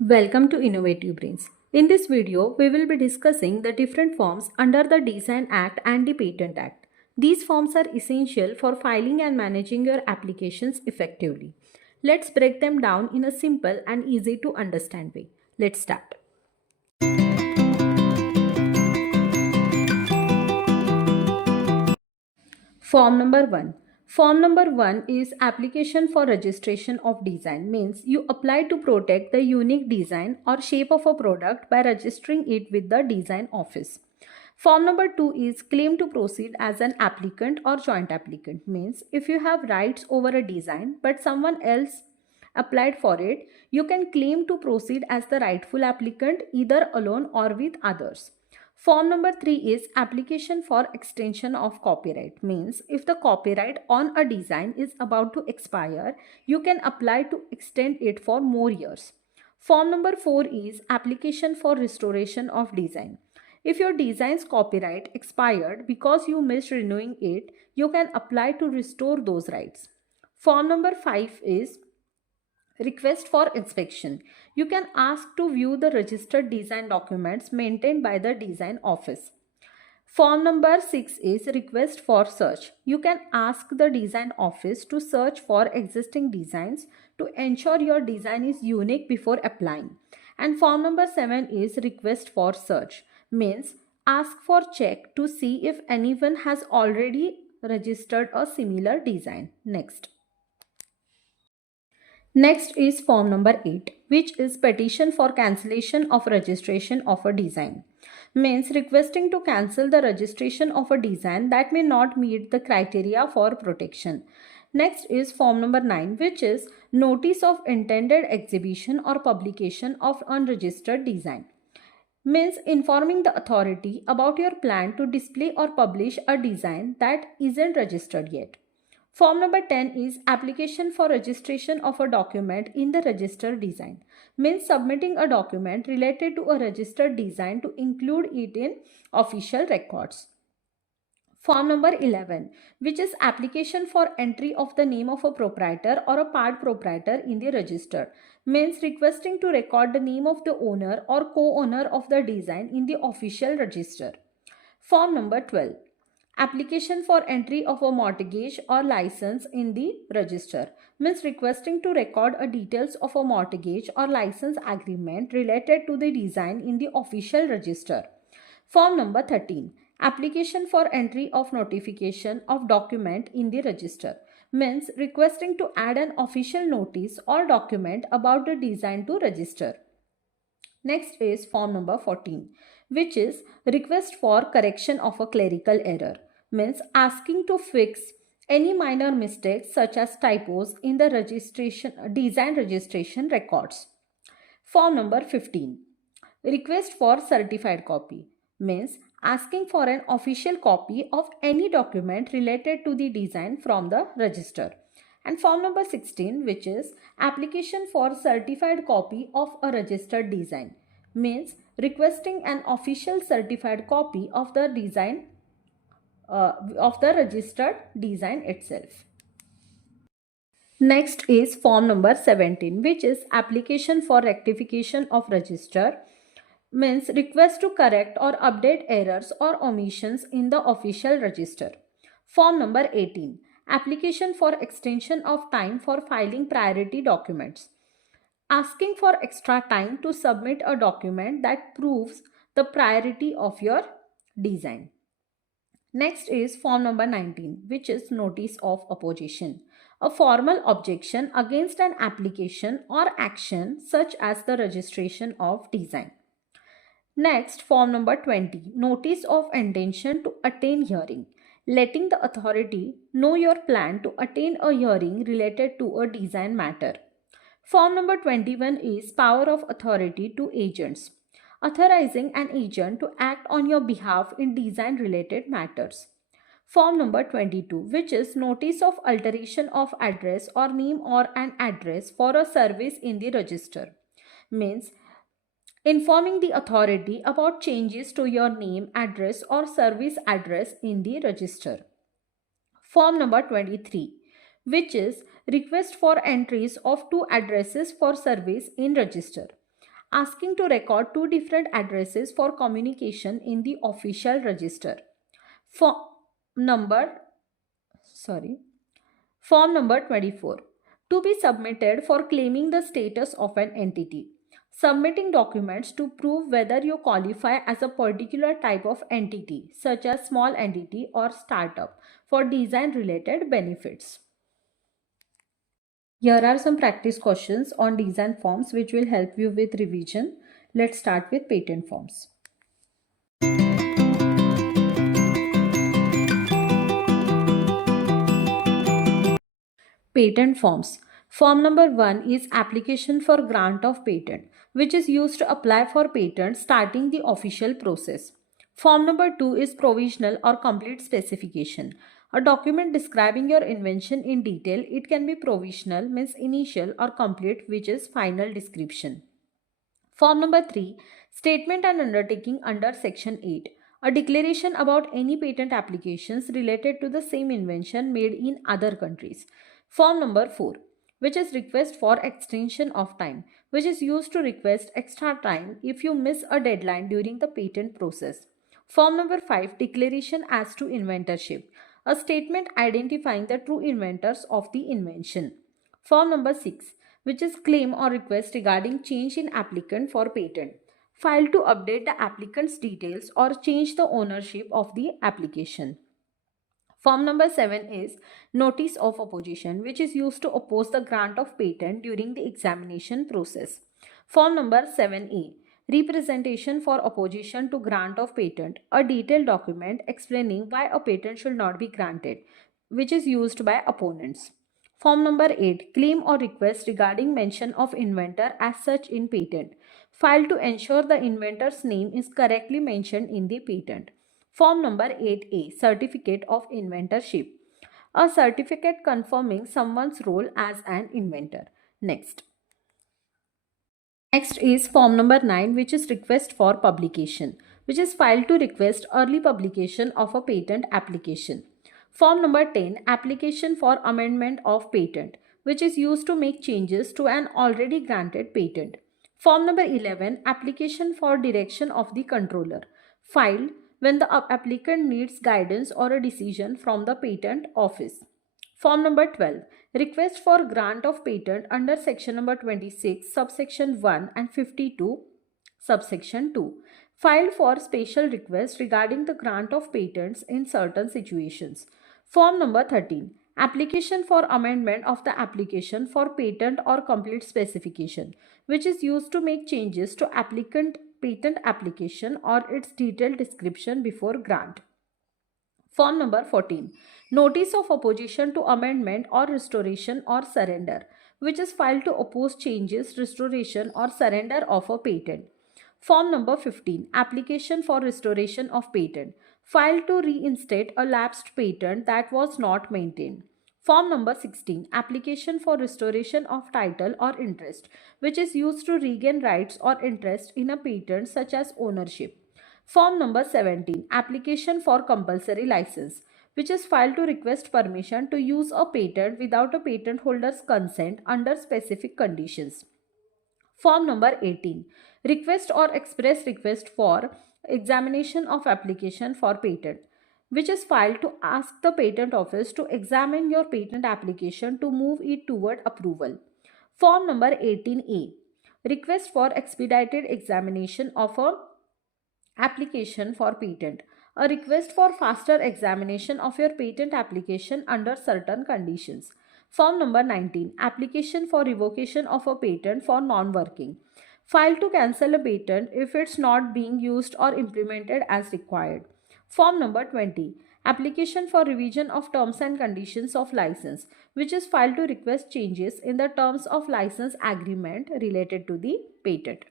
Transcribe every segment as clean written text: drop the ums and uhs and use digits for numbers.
Welcome to Innovative Brains. In this video, we will be discussing the different forms under the Design Act and the Patent Act. These forms are essential for filing and managing your applications effectively. Let's break them down in a simple and easy to understand way. Let's start. Form number 1. Form number 1 is application for registration of design, means you apply to protect the unique design or shape of a product by registering it with the design office. Form number 2 is claim to proceed as an applicant or joint applicant, means if you have rights over a design but someone else applied for it, you can claim to proceed as the rightful applicant either alone or with others. Form number 3 is application for extension of copyright, means if the copyright on a design is about to expire, you can apply to extend it for more years. Form number 4 is application for restoration of design. If your design's copyright expired because you missed renewing it, you can apply to restore those rights. Form number 5 is request for inspection. You can ask to view the registered design documents maintained by the design office. Form number 6 is request for search. You can ask the design office to search for existing designs to ensure your design is unique before applying. And form number 7 is request for search, means ask for check to see if anyone has already registered a similar design. Next is form number 8, which is petition for cancellation of registration of a design. Means requesting to cancel the registration of a design that may not meet the criteria for protection. Next is form number 9, which is notice of intended exhibition or publication of unregistered design. Means informing the authority about your plan to display or publish a design that isn't registered yet. Form number 10 is application for registration of a document in the registered design. Means submitting a document related to a registered design to include it in official records. Form number 11, which is application for entry of the name of a proprietor or a part proprietor in the register. Means requesting to record the name of the owner or co-owner of the design in the official register. Form number 12, application for entry of a mortgage or license in the register. Means requesting to record a details of a mortgage or license agreement related to the design in the official register. Form number 13, application for entry of notification of document in the register. Means requesting to add an official notice or document about the design to register. Next is form number 14, which is request for correction of a clerical error. Means asking to fix any minor mistakes such as typos in the design registration records. Form number 15, request for certified copy. Means asking for an official copy of any document related to the design from the register. And form number 16, which is application for certified copy of a registered design. Means requesting an official certified copy of the design of the registered design itself. Next is form number 17, which is application for rectification of register. Means request to correct or update errors or omissions in the official register. Form number 18, application for extension of time for filing priority documents. Asking for extra time to submit a document that proves the priority of your design. Next is form number 19, which is notice of opposition. A formal objection against an application or action such as the registration of design. Next, form number 20, notice of intention to attain hearing. Letting the authority know your plan to attain a hearing related to a design matter. Form number 21 is power of authority to agents. Authorizing an agent to act on your behalf in design related matters. Form number 22, which is notice of alteration of address or name or an address for a service in the register. Means informing the authority about changes to your name, address or service address in the register. Form number 23, which is request for entries of two addresses for service in register. asking to record two different addresses for communication in the official register. Form number sorry Form number 24. To be submitted for claiming the status of an entity. Submitting documents to prove whether you qualify as a particular type of entity, such as small entity or startup, for design related benefits. Here are some practice questions on design forms which will help you with revision. Let's start with patent forms. Patent forms. Form number 1 is application for grant of patent, which is used to apply for patent starting the official process. Form number 2 is provisional or complete specification. A document describing your invention in detail. It can be provisional, means initial, or complete, which is final description. Form number 3, statement and undertaking under section 8. A declaration about any patent applications related to the same invention made in other countries. Form number 4, which is request for extension of time, which is used to request extra time if you miss a deadline during the patent process. Form number 5, declaration as to inventorship, a statement identifying the true inventors of the invention. Form number 6, which is claim or request regarding change in applicant for patent, filed to update the applicant's details or change the ownership of the application. Form number 7 is notice of opposition, which is used to oppose the grant of patent during the examination process. Form number 7A, representation for opposition to grant of patent, a detailed document explaining why a patent should not be granted, which is used by opponents. Form number 8, claim or request regarding mention of inventor as such in patent, filed to ensure the inventor's name is correctly mentioned in the patent. Form number 8A, certificate of inventorship, a certificate confirming someone's role as an inventor. Next is form number 9, which is request for publication, which is filed to request early publication of a patent application. Form number 10, application for amendment of patent, which is used to make changes to an already granted patent. Form number 11, application for direction of the controller, filed when the applicant needs guidance or a decision from the patent office. Form number 12, request for grant of patent under section number 26, subsection 1 and 52, subsection 2, filed for special request regarding the grant of patents in certain situations. Form number 13, application for amendment of the application for patent or complete specification, which is used to make changes to applicant patent application or its detailed description before grant. Form number 14, notice of opposition to amendment or restoration or surrender, which is filed to oppose changes, restoration or surrender of a patent. Form number 15, application for restoration of patent, filed to reinstate a lapsed patent that was not maintained. Form number 16, application for restoration of title or interest, which is used to regain rights or interest in a patent such as ownership. Form number 17, application for compulsory license, which is filed to request permission to use a patent without a patent holder's consent under specific conditions. Form number 18, request or express request for examination of application for patent, which is filed to ask the patent office to examine your patent application to move it toward approval. Form number 18A, request for expedited examination of a application for patent, a request for faster examination of your patent application under certain conditions. Form number 19, application for revocation of a patent for non-working, filed to cancel a patent if it's not being used or implemented as required. Form number 20, application for revision of terms and conditions of license, which is filed to request changes in the terms of license agreement related to the patent.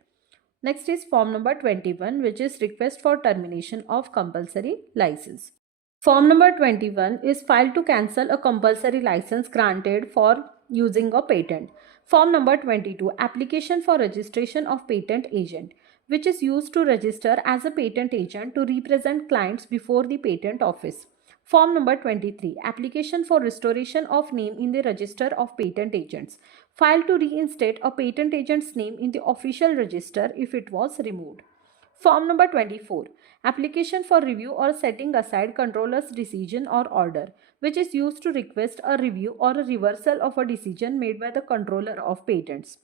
Next is form number 21, which is request for termination of compulsory license. Form number 21 is filed to cancel a compulsory license granted for using a patent. Form number 22, application for registration of patent agent, which is used to register as a patent agent to represent clients before the patent office. Form number 23, application for restoration of name in the register of patent agents, File to reinstate a patent agent's name in the official register if it was removed. Form number 24. Application for review or setting aside controller's decision or order, which is used to request a review or a reversal of a decision made by the controller of patents.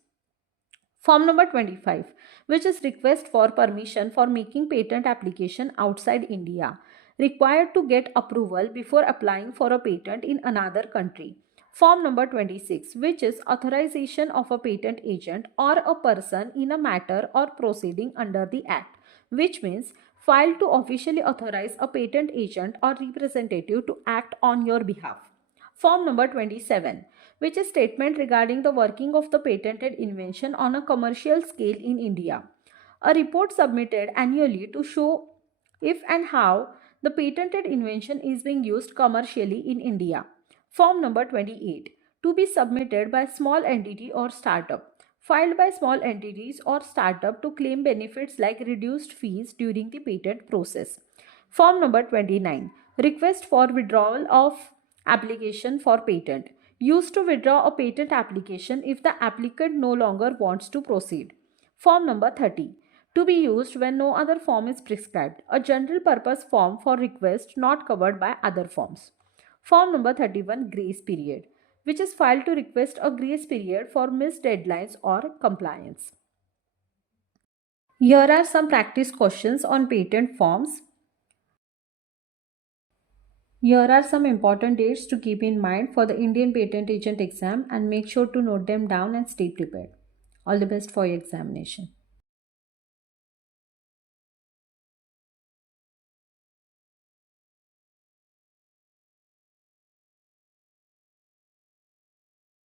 Form number 25, which is request for permission for making patent application outside India, required to get approval before applying for a patent in another country. Form number 26, which is authorization of a patent agent or a person in a matter or proceeding under the Act, which means file to officially authorize a patent agent or representative to act on your behalf. Form number 27, which is statement regarding the working of the patented invention on a commercial scale in India. A report submitted annually to show if and how the patented invention is being used commercially in India. Form number 28, to be submitted by small entity or startup, filed by small entities or startup to claim benefits like reduced fees during the patent process. Form number 29, request for withdrawal of application for patent, used to withdraw a patent application if the applicant no longer wants to proceed. Form number 30, to be used when no other form is prescribed, a general purpose form for request not covered by other forms. Form number 31, grace period, which is filed to request a grace period for missed deadlines or compliance. Here are some practice questions on patent forms. Here are some important dates to keep in mind for the Indian Patent Agent exam, and make sure to note them down and stay prepared. All the best for your examination.